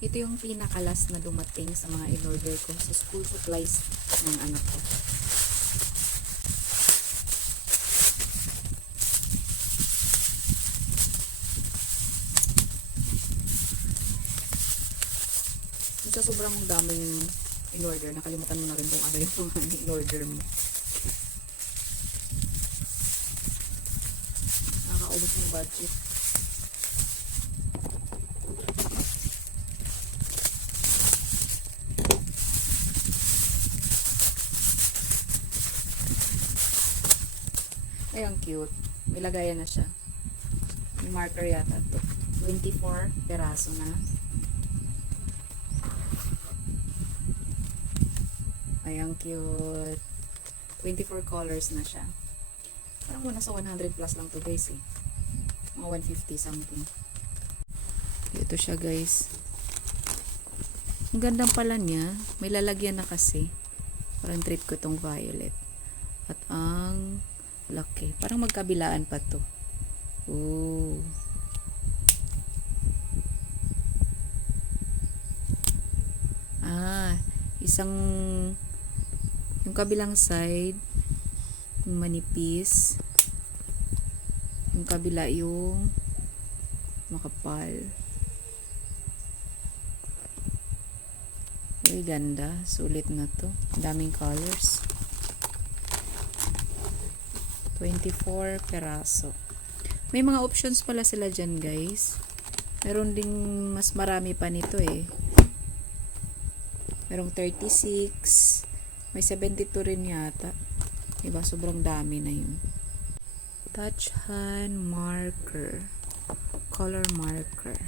Ito yung pinakalas na dumating sa mga in-order ko sa school supplies ng anak ko. Sa sobrang daming in-order, nakalimutan mo na rin kung ano yung mga in-order mo. Nakakaubos yung budget. Ay, ang cute. May lagayan na siya. May marker yata ito. 24 peraso na. Ay, ang cute. 24 colors na siya. Parang muna sa 100 plus lang to guys eh. Mga 150 something. Ito siya guys. Ang gandang pala niya. May lalagyan na kasi. Parang trip ko tong violet. At ang laki. Parang magkabilaan pa to. Ooh. Isang yung kabilang side yung manipis, yung kabila yung makapal. Uy, ganda. Sulit na to. Daming colors. 24 peraso. May mga options pala sila dyan guys. Meron ding mas marami pa nito eh. Merong 36. May 72 rin yata. Diba? Sobrang dami na yun. Touch hand marker. Color marker.